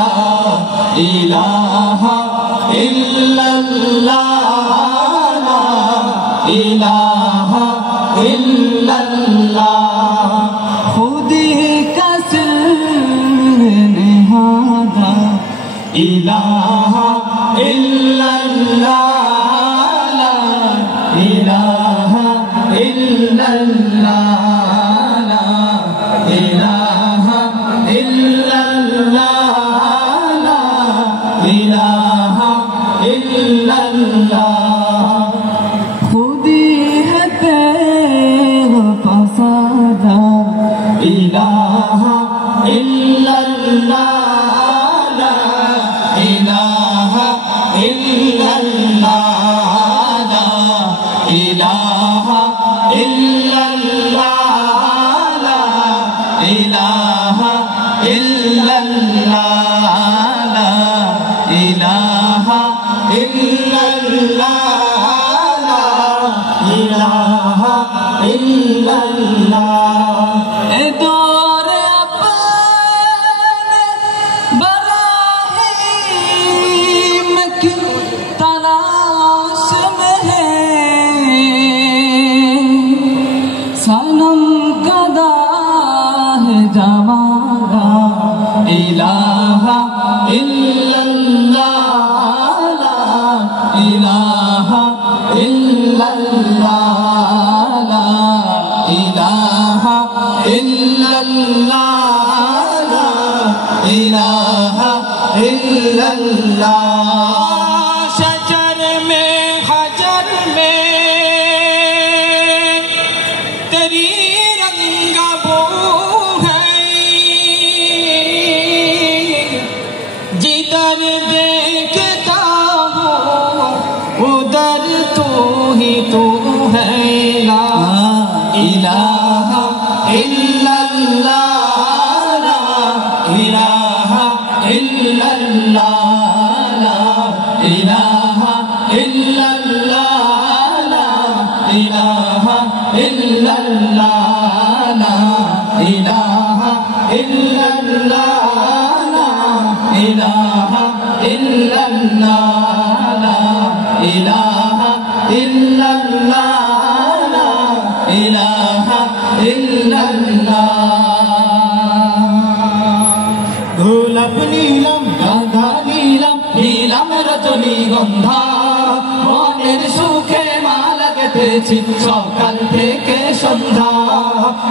লা ইলাহা ইল্লাল্লাহ লা ইলাহা ইল্লাল্লাহ খুদি কা সির নেহাদা ইলাহা ইল্লাল্লাহ লা ইলাহা ইল্লাল্লাহ লা ইলাহা ইল্লাল্লাহ লা ইলাহা ইল্লাল্লাহ খুদি है तेरा पसादा इलाहा इल्लल्लाह ला इलाहा इल्लल्लाह ला इलाहा इल्लल्लाह ला इलाहा इल्लल्लाह ला इलाहा इल्लल्लाह ला इलाहा इल्लल्लाह ए दौर अपने बराहीम की तलाश में है सनम कदा है जमाना इलाहा इल्लल्लाह ला इलाहा इल्लल्लाह ला इलाहा इल्लल्लाह ला इलाहा इल्लल्लाह शजर में हजर में तेरी रंगा बो है जिधर देखता हूँ उधर तू ही तू है ला इलाहा इल्लल्लाह ला इलाहा इल्लल्लाह ला इलाहा इल्लल्लाह ला इलाहा इल्लल्लाह ला इलाहा इल्लल्लाह ला इलाहा इल्लल्लाह ला इलाहा इल्लल्लाह ला इलाहा इल्लल्लाह গোলাপ নীলম গাধা নীলম নীলম রজনীগন্ধা মনের সুখে মালা গেঁথেছি সকাল থেকে সন্ধ্যা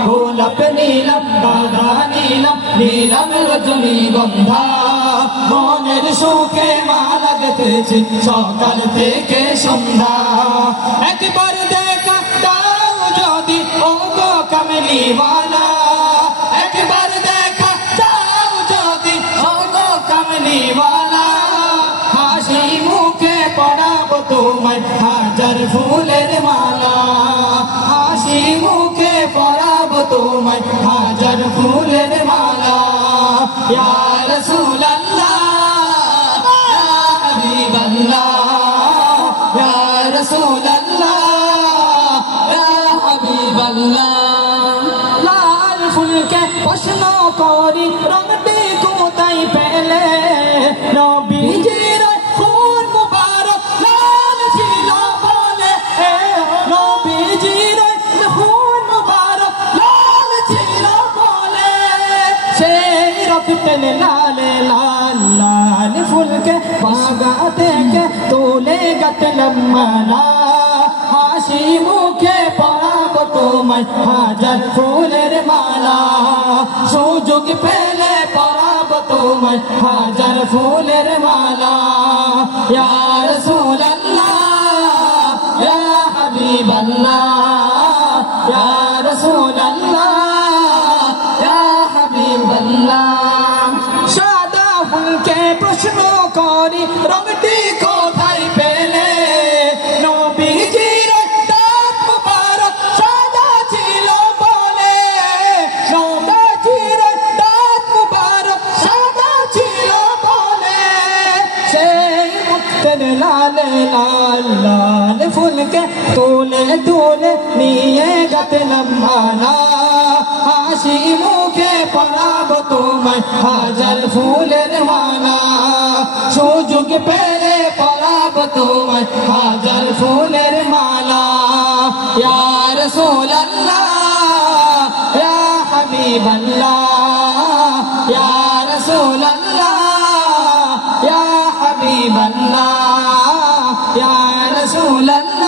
গোলাপ নীলম গাধা নীলম নীলম রজনীগন্ধা মনের সুখে মালা গেঁথেছি সকাল থেকে সন্ধ্যা একবার দেখা দাও যদি ও গো কামলিওয়ালা একবার দেখা দাও যদি ও গো কামলিওয়ালা হাসি মুখে পড়াবো তোমায় হাজার ফুলের মালা হাসি মুখে পড়াবো তোমায় হাজার ফুলের মালা ইয়া রাসূলুল্লাহ ইয়া হাবিবাল্লাহ ইয়া রাসূলুল্লাহ ইয়া হাবিবাল্লাহ লাল ফুলকে প্রশ্ন করি রংটি কোথায় পেলে নবীজির খুন মুবারক লাল ছিল বলে নবীজির খুন মুবারক লাল ছিল বলে সেই রক্তের লালে লাল লাল ফুলকে বাগা থেকে তোলে গতলম মালা হাসি মুখে পড়াবো তোমায় হাজার ফুলের মালা সুযোগ পেলে পড়াবো তোমায় হাজার ফুলের মালা ইয়া রাসূলুল্লাহ ইয়া হাবিবাল্লাহ ইয়া রাসূলুল্লাহ ইয়া হাবিবাল্লাহ সাদা ফুলকে প্রশ্ন করি রংটি কোথায় পেলে নবীজির দাঁত মুবারক সাদা ছিল বলে নবীজির দাঁত মুবারক সাদা ছিল বলে সেই মুক্তের লালে লাল লাল ফুলকে তোলে তোলে নিয়ে গেলাম মালা হাসি মুখ মুখে পরাব তোমায় হাজার ফুলের মালা সুযোগ পেলে পরাব তোমায় হাজার ফুলের মালা ইয়া রাসূলুল্লাহ ইয়া হাবিবাল্লাহ ইয়া রাসূলুল্লাহ ইয়া হাবিবাল্লাহ ইয়া রাসূলুল্লাহ